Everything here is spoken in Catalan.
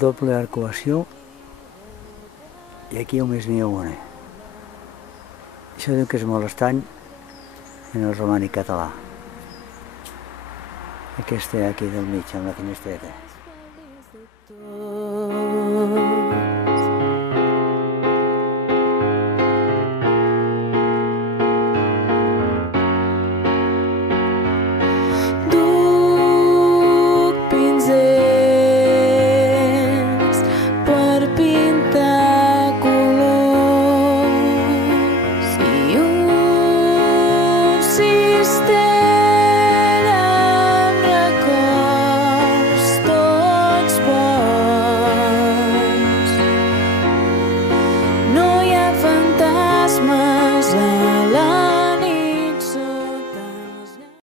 doble arcuació i aquí només n'hi ha una. Això diu que és molt estrany en el romànic català. Aquesta aquí del mig, amb la finestreta.